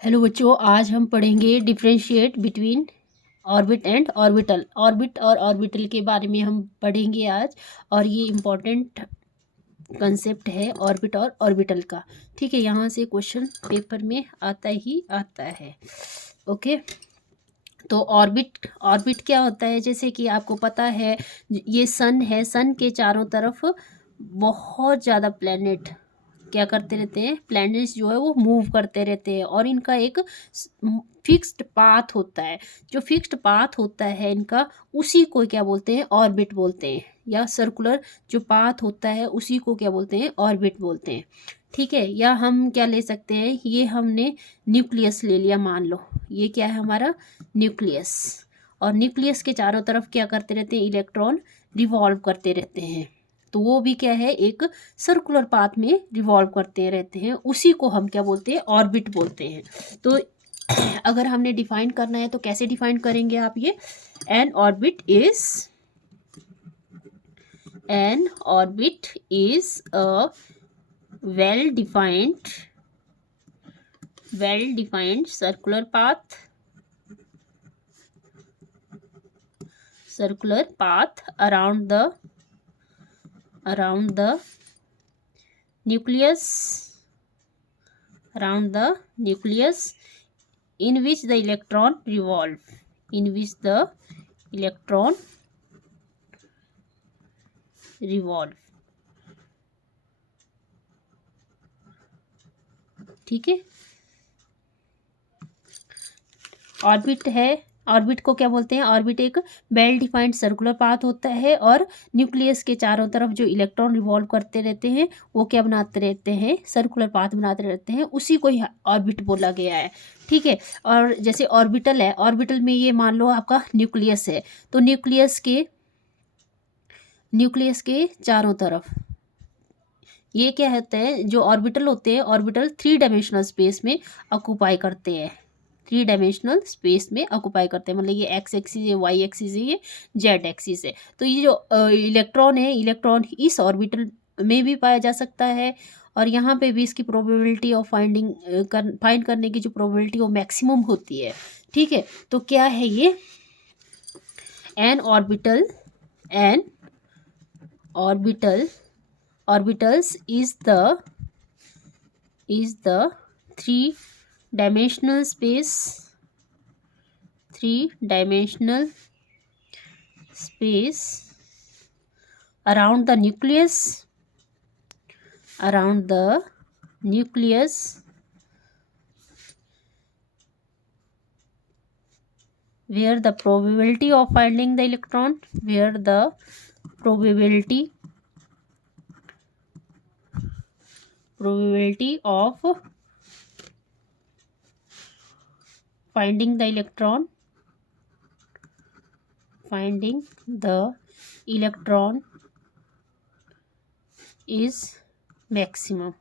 Hello बच्चों, आज हम पढ़ेंगे differentiate between orbit and orbital. Orbit और ऑर्बिटल के बारे में हम पढ़ेंगे आज, और ये इम्पोर्टेंट कंसेप्ट है ऑर्बिट और ऑर्बिटल का। ठीक है, यहाँ से क्वेश्चन पेपर में आता ही आता है। ओके, तो ऑर्बिट ऑर्बिट क्या होता है, जैसे कि आपको पता है ये सन है। सन के चारों तरफ बहुत ज़्यादा प्लैनेट क्या करते रहते हैं, प्लैनेट्स जो है वो मूव करते रहते हैं, और इनका एक फिक्स्ड पाथ होता है। जो फिक्स्ड पाथ होता है इनका, उसी को क्या बोलते हैं, ऑर्बिट बोलते हैं। या सर्कुलर जो पाथ होता है उसी को क्या बोलते हैं, ऑर्बिट बोलते हैं। ठीक है, या हम क्या ले सकते हैं, ये हमने न्यूक्लियस ले लिया, मान लो ये क्या है हमारा न्यूक्लियस। और न्यूक्लियस के चारों तरफ क्या करते रहते हैं, इलेक्ट्रॉन रिवॉल्व करते रहते हैं। तो वो भी क्या है, एक सर्कुलर पाथ में रिवॉल्व करते रहते हैं, उसी को हम क्या बोलते हैं, ऑर्बिट बोलते हैं। तो अगर हमने डिफाइन करना है तो कैसे डिफाइन करेंगे आप ये, N orbit is a well defined circular path around the nucleus in which the electron revolve. ठीक है, ऑर्बिट है। ऑर्बिट को क्या बोलते हैं, ऑर्बिट एक वेल डिफाइंड सर्कुलर पाथ होता है, और न्यूक्लियस के चारों तरफ जो इलेक्ट्रॉन रिवॉल्व करते रहते हैं वो क्या बनाते रहते हैं, सर्कुलर पाथ बनाते रहते हैं, उसी को ही ऑर्बिट बोला गया है। ठीक है, और जैसे ऑर्बिटल है, ऑर्बिटल में ये मान लो आपका न्यूक्लियस है, तो न्यूक्लियस के चारों तरफ ये क्या होता है, जो ऑर्बिटल होते हैं, ऑर्बिटल 3 डायमेंशनल स्पेस में ऑक्यूपाई करते हैं। 3 डायमेंशनल स्पेस में ऑक्यूपाई करते हैं, मतलब ये एक्स एक्सिस है, वाई एक्सिस है, ये जेड एक्सिस है। तो ये जो इलेक्ट्रॉन है, इलेक्ट्रॉन इस ऑर्बिटल में भी पाया जा सकता है, और यहाँ पे भी इसकी प्रोबेबिलिटी ऑफ फाइंड करने की जो प्रोबेबिलिटी वो मैक्सिमम होती है। ठीक है, तो क्या है ये, N orbitals is the three-dimensional space around the nucleus where the probability of finding the electron probability of finding the electron is maximum।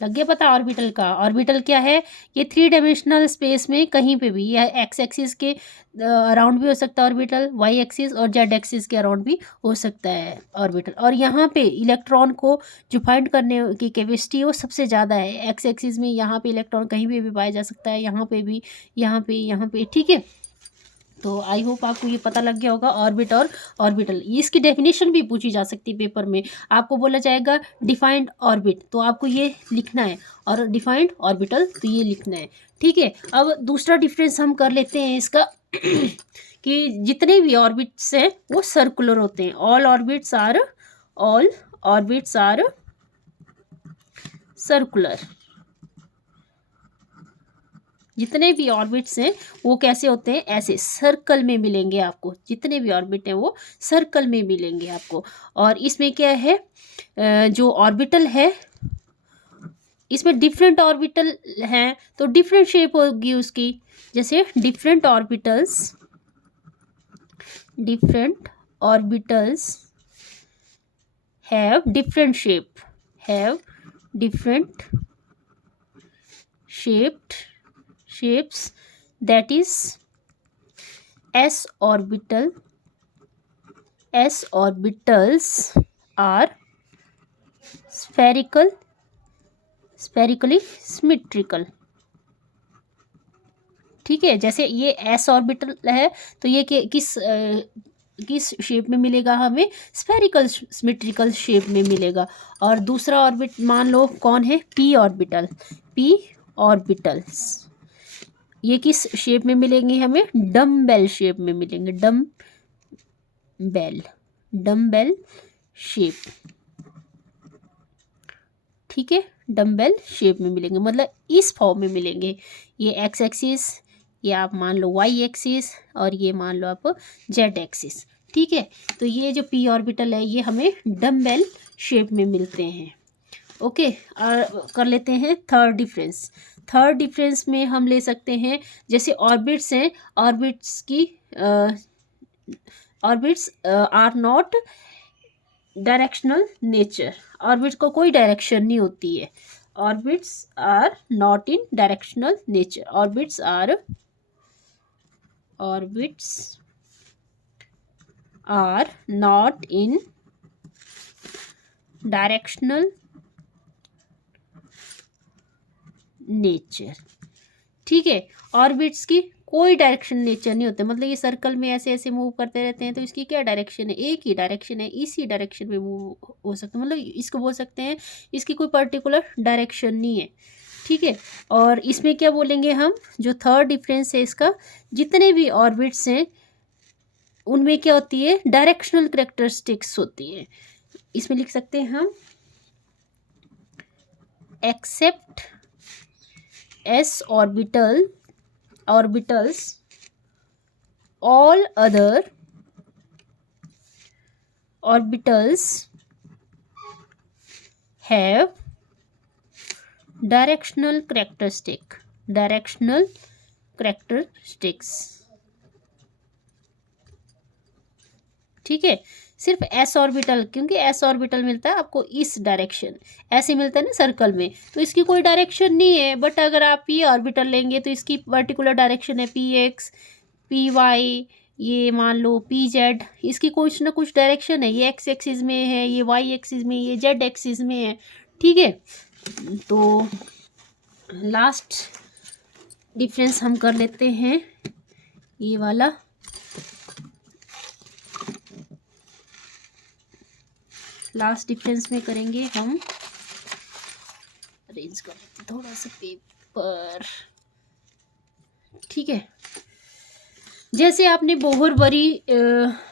लग गया पता ऑर्बिटल का। ऑर्बिटल क्या है, ये 3 डायमेंशनल स्पेस में कहीं पे भी, या एक्स एक्सिस के अराउंड भी हो सकता है ऑर्बिटल, वाई एक्सिस और जेड एक्सिस के अराउंड भी हो सकता है ऑर्बिटल। और यहाँ पे इलेक्ट्रॉन को जो फाइंड करने की कैपेसिटी वो सबसे ज़्यादा है एक्स एक्सिस में। यहाँ पे इलेक्ट्रॉन कहीं भी पाया जा सकता है, यहाँ पे भी, यहाँ पे। ठीक है, तो आई होप आपको ये पता लग गया होगा ऑर्बिट और ऑर्बिटल। इसकी डेफिनेशन भी पूछी जा सकती है पेपर में। आपको बोला जाएगा डिफाइंड ऑर्बिट, तो आपको ये लिखना है, और डिफाइंड ऑर्बिटल तो ये लिखना है। ठीक है, अब दूसरा डिफरेंस हम कर लेते हैं इसका कि जितने भी ऑर्बिट्स हैं वो सर्कुलर होते हैं। All orbits are circular. जितने भी ऑर्बिट्स हैं वो कैसे होते हैं, ऐसे सर्कल में मिलेंगे आपको। जितने भी ऑर्बिट हैं वो सर्कल में मिलेंगे आपको। और इसमें क्या है, जो ऑर्बिटल है इसमें डिफरेंट ऑर्बिटल हैं, तो डिफरेंट शेप होगी उसकी। जैसे different orbitals have different shapes, that is s orbitals are spherical spherically symmetrical. ठीक है, जैसे ये एस ऑर्बिटल है तो ये किस शेप में मिलेगा हमें, स्फेरिकल सिमेट्रिकल शेप में मिलेगा। और दूसरा ऑर्बिट मान लो कौन है, पी ऑर्बिटल। पी ऑर्बिटल्स ये किस शेप में मिलेंगे हमें, डम्बेल शेप में मिलेंगे, डम्बेल शेप। ठीक है, डम्बेल शेप में मिलेंगे, मतलब इस फॉर्म में मिलेंगे। ये एक्स एक्सिस, ये आप मान लो वाई एक्सिस, और ये मान लो आप जेड एक्सिस। ठीक है, तो ये जो पी ऑर्बिटल है ये हमें डम्बेल शेप में मिलते हैं। ओके, और कर लेते हैं थर्ड डिफरेंस। थर्ड डिफरेंस में हम ले सकते हैं, जैसे ऑर्बिट्स हैं, orbits are not directional nature. Orbits को कोई डायरेक्शन नहीं होती है। Orbits are not in directional nature. Orbits are not in directional nature. ठीक है, ऑर्बिट्स की कोई डायरेक्शन नेचर नहीं होते, मतलब ये सर्कल में ऐसे ऐसे मूव करते रहते हैं, तो इसकी क्या डायरेक्शन है, एक ही डायरेक्शन है, इसी डायरेक्शन में मूव हो सकते हैं, मतलब इसको बोल सकते हैं इसकी कोई पर्टिकुलर डायरेक्शन नहीं है। ठीक है, और इसमें क्या बोलेंगे हम, जो थर्ड डिफरेंस है इसका, जितने भी ऑर्बिट्स हैं उनमें क्या होती है, डायरेक्शनल कैरेक्टरिस्टिक्स होती है। इसमें लिख सकते हैं हम, accept s orbitals all other orbitals have directional characteristics। ठीक है, सिर्फ एस ऑर्बिटल, क्योंकि एस ऑर्बिटल मिलता है आपको इस डायरेक्शन, ऐसे मिलता है ना सर्कल में, तो इसकी कोई डायरेक्शन नहीं है। बट अगर आप पी ऑर्बिटल लेंगे तो इसकी पर्टिकुलर डायरेक्शन है, पी एक्स, पी वाई, ये मान लो पी जेड, इसकी कुछ ना कुछ डायरेक्शन है। ये एक्स एक्सिस में है, ये वाई एक्सिस में, ये जेड एक्सिस में है। ठीक है, तो लास्ट डिफरेंस हम कर लेते हैं, ये वाला। लास्ट डिफरेंस में करेंगे हम, अरेंज कर लेते थोड़ा सा पेपर। ठीक है, जैसे आपने बोहर बरी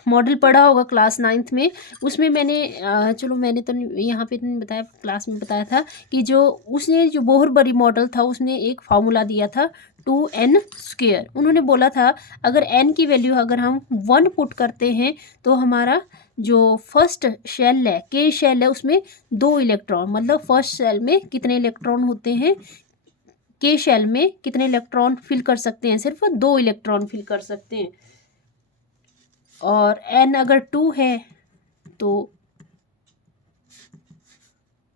मॉडल पढ़ा होगा क्लास 9th में, उसमें मैंने चलो मैंने तो यहाँ पे नहीं बताया, क्लास में बताया था कि जो उसने जो बोहर बरी मॉडल था उसने एक फार्मूला दिया था 2n²। उन्होंने बोला था अगर n की वैल्यू अगर हम 1 पुट करते हैं तो हमारा जो फर्स्ट शेल है, के शेल है, उसमें 2 इलेक्ट्रॉन, मतलब फर्स्ट शेल में कितने इलेक्ट्रॉन होते हैं, के शेल में कितने इलेक्ट्रॉन फिल कर सकते हैं, सिर्फ 2 इलेक्ट्रॉन फिल कर सकते हैं। और n अगर 2 है तो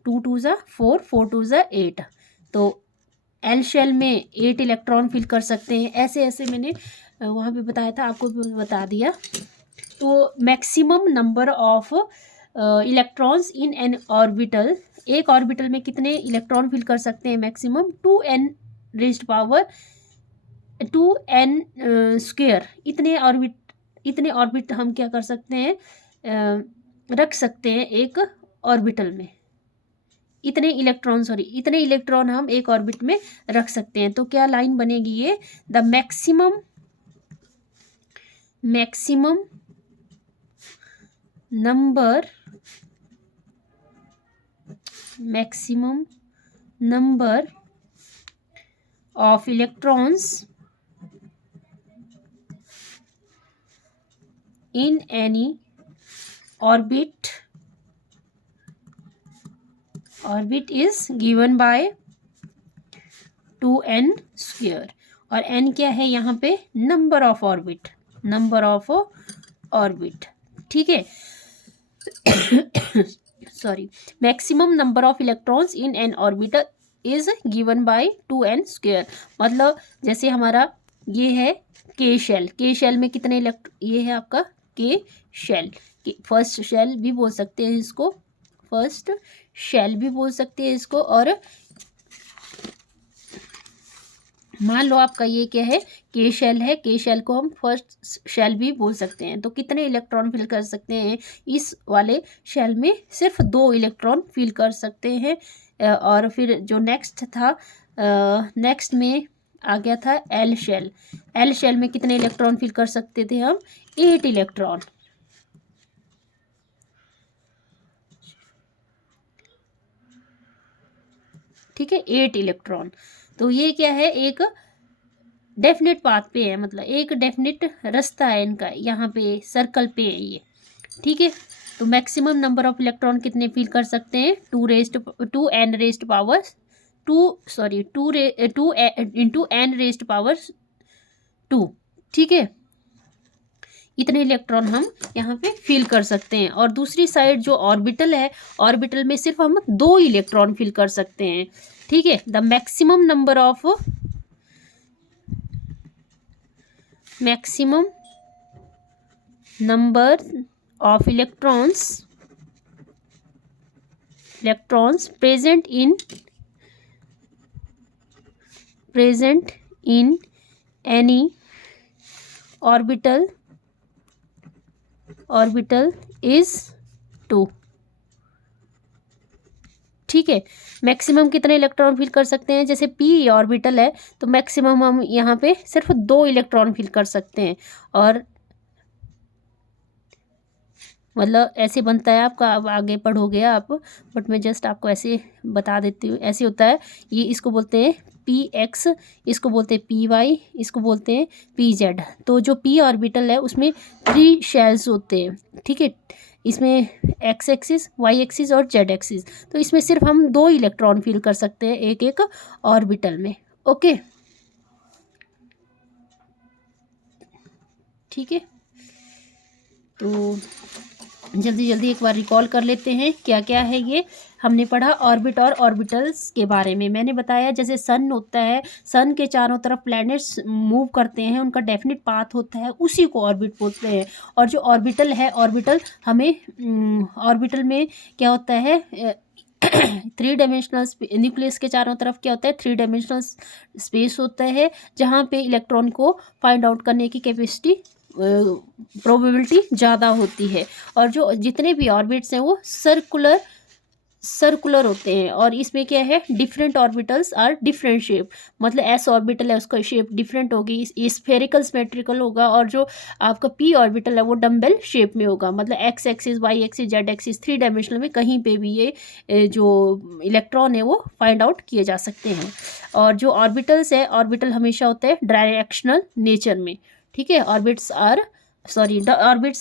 2 2 ज़ा 4, 4 2 ज़ा 8, तो एल शेल में 8 इलेक्ट्रॉन फिल कर सकते हैं। ऐसे ऐसे मैंने वहाँ पे बताया था, आपको भी बता दिया। तो maximum number of electrons in an orbital, एक ऑर्बिटल में कितने इलेक्ट्रॉन फिल कर सकते हैं, maximum 2n raised power 2n²। इतने ऑर्बिट हम क्या कर सकते हैं, रख सकते हैं एक ऑर्बिटल में, इतने इलेक्ट्रॉन हम एक ऑर्बिट में रख सकते हैं। तो क्या लाइन बनेगी ये, the maximum number of electrons in any orbit is given by 2n²। और n क्या है यहाँ पे, नंबर ऑफ ऑर्बिट। ठीक है, sorry, maximum number of electrons in an orbital is given by 2n²। मतलब जैसे हमारा ये है के शेल में कितने ये है आपका के शेल, फर्स्ट शेल भी बोल सकते हैं इसको, और मान लो आपका ये क्या है, के शेल है, के शेल को हम फर्स्ट शेल भी बोल सकते हैं। तो कितने इलेक्ट्रॉन फिल कर सकते हैं इस वाले शेल में? सिर्फ 2 इलेक्ट्रॉन फिल कर सकते हैं। और फिर जो नेक्स्ट था, नेक्स्ट में आ गया था एल शेल। एल शेल में कितने इलेक्ट्रॉन फिल कर सकते थे हम? 8 इलेक्ट्रॉन। ठीक है, 8 इलेक्ट्रॉन। तो ये क्या है, एक डेफिनेट पाथ पे है, मतलब एक डेफिनेट रास्ता है इनका, यहाँ पे सर्कल पे है ये। ठीक है, तो मैक्सिमम नंबर ऑफ इलेक्ट्रॉन कितने फिल कर सकते हैं? 2 n rest power 2 into n rest power 2। ठीक है, इतने इलेक्ट्रॉन हम यहाँ पे फिल कर सकते हैं। और दूसरी साइड जो ऑर्बिटल है, ऑर्बिटल में सिर्फ हम 2 इलेक्ट्रॉन फिल कर सकते हैं। ठीक है, the maximum number of electrons present in any orbital is 2। ठीक है, मैक्सिमम कितने इलेक्ट्रॉन फिल कर सकते हैं? जैसे p ऑर्बिटल है तो मैक्सिमम हम यहाँ पे सिर्फ 2 इलेक्ट्रॉन फिल कर सकते हैं। और मतलब ऐसे बनता है आपका, अब आगे पढ़ोगे आप, बट मैं जस्ट आपको ऐसे बता देती हूँ। ऐसे होता है ये, इसको बोलते हैं px, इसको बोलते हैं py, इसको बोलते हैं pz। तो जो p ऑर्बिटल है उसमें 3 शेल्स होते हैं। ठीक है, इसमें x एक्सिस, y एक्सिस और z एक्सिस। तो इसमें सिर्फ हम 2 इलेक्ट्रॉन फिल कर सकते हैं एक एक ऑर्बिटल में। ओके, ठीक है, तो जल्दी जल्दी एक बार रिकॉल कर लेते हैं क्या क्या है ये हमने पढ़ा ऑर्बिट और ऑर्बिटल्स के बारे में। मैंने बताया जैसे सन होता है, सन के चारों तरफ प्लैनेट्स मूव करते हैं, उनका डेफिनेट पाथ होता है, उसी को ऑर्बिट बोलते हैं। और जो ऑर्बिटल है, ऑर्बिटल हमें ऑर्बिटल में क्या होता है, 3 डायमेंशनल न्यूक्लियस के चारों तरफ क्या होता है, 3 डायमेंशनल स्पेस होता है, जहाँ पे इलेक्ट्रॉन को फाइंड आउट करने की कैपेसिटी, प्रोबेबिलिटी ज़्यादा होती है। और जो जितने भी ऑर्बिट्स हैं वो सर्कुलर होते हैं। और इसमें क्या है, different orbitals are different shape, मतलब एस ऑर्बिटल है उसका शेप डिफरेंट होगी, ये स्फेरिकल सिमेट्रिकल होगा। और जो आपका पी ऑर्बिटल है वो डम्बेल शेप में होगा, मतलब X axis, Y axis, Z axis, 3 dimensional में कहीं पे भी ये जो इलेक्ट्रॉन है वो फाइंड आउट किए जा सकते हैं। और जो ऑर्बिटल्स है, ऑर्बिटल हमेशा होते हैं डायरेक्शनल नेचर में। ठीक है, orbits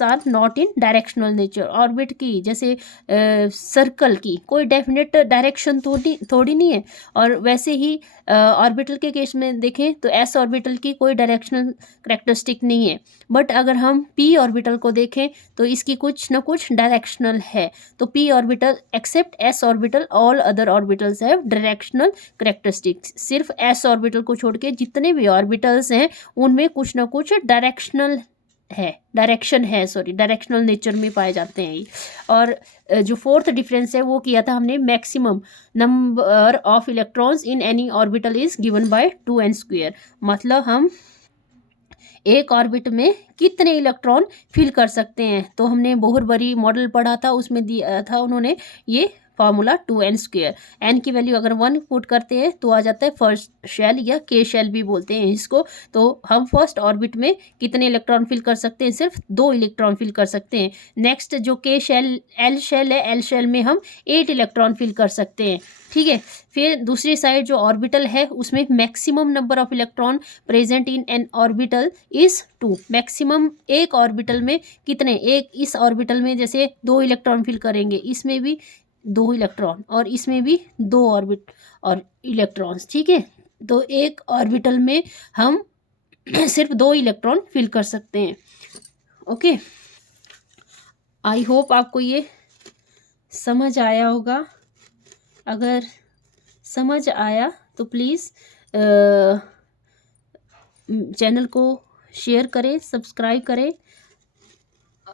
are not in directional nature. Orbit की जैसे सर्कल की कोई डेफिनेट डायरेक्शन थोड़ी नहीं है। और वैसे ही ऑर्बिटल के केस में देखें तो एस ऑर्बिटल की कोई डायरेक्शनल करेक्टरिस्टिक नहीं है। बट अगर हम पी ऑर्बिटल को देखें तो इसकी कुछ ना कुछ डायरेक्शनल है। तो P orbital except S orbital, all other orbitals have directional characteristics. सिर्फ एस ऑर्बिटल को छोड़ के जितने भी ऑर्बिटल्स हैं उनमें कुछ ना कुछ डायरेक्शनल नेचर में पाए जाते हैं। और जो 4th डिफरेंस है वो किया था हमने, maximum number of electrons in any orbital is given by 2n²। मतलब हम एक ऑर्बिट में कितने इलेक्ट्रॉन फिल कर सकते हैं। तो हमने बोहर बरी मॉडल पढ़ा था, उसमें दिया था उन्होंने ये फार्मूला 2n²। n की वैल्यू अगर 1 पुट करते हैं तो आ जाता है फर्स्ट शेल, या के शेल भी बोलते हैं इसको। तो हम फर्स्ट ऑर्बिट में कितने इलेक्ट्रॉन फिल कर सकते हैं? सिर्फ 2 इलेक्ट्रॉन फिल कर सकते हैं। नेक्स्ट जो के शेल, एल शेल है, एल शेल में हम 8 इलेक्ट्रॉन फिल कर सकते हैं। ठीक है, फिर दूसरी साइड जो ऑर्बिटल है उसमें maximum number of electron present in an orbital is 2। Maximum एक ऑर्बिटल में कितने, एक इस ऑर्बिटल में जैसे 2 इलेक्ट्रॉन फिल करेंगे, इसमें भी 2 इलेक्ट्रॉन और इसमें भी 2 ऑर्बिट और इलेक्ट्रॉन्स। ठीक है, तो एक ऑर्बिटल में हम सिर्फ 2 इलेक्ट्रॉन फिल कर सकते हैं। ओके, आई होप आपको ये समझ आया होगा। अगर समझ आया तो प्लीज़ चैनल को शेयर करें, सब्सक्राइब करें।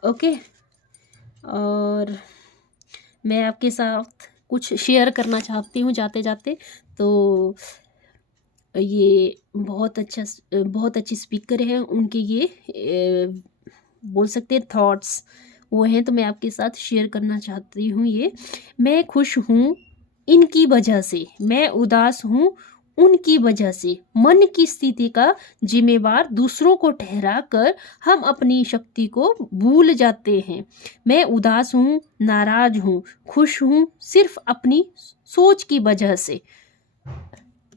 ओके, और मैं आपके साथ कुछ शेयर करना चाहती हूँ जाते जाते। तो ये बहुत अच्छे स्पीकर हैं। उनके ये बोल सकते हैं थॉट्स वो हैं, तो मैं आपके साथ शेयर करना चाहती हूँ ये। मैं खुश हूँ इनकी वजह से, मैं उदास हूँ उनकी वजह से। मन की स्थिति का जिम्मेवार दूसरों को ठहरा कर हम अपनी शक्ति को भूल जाते हैं। मैं उदास हूँ, नाराज हूँ, खुश हूँ सिर्फ अपनी सोच की वजह से।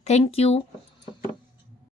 Thank you.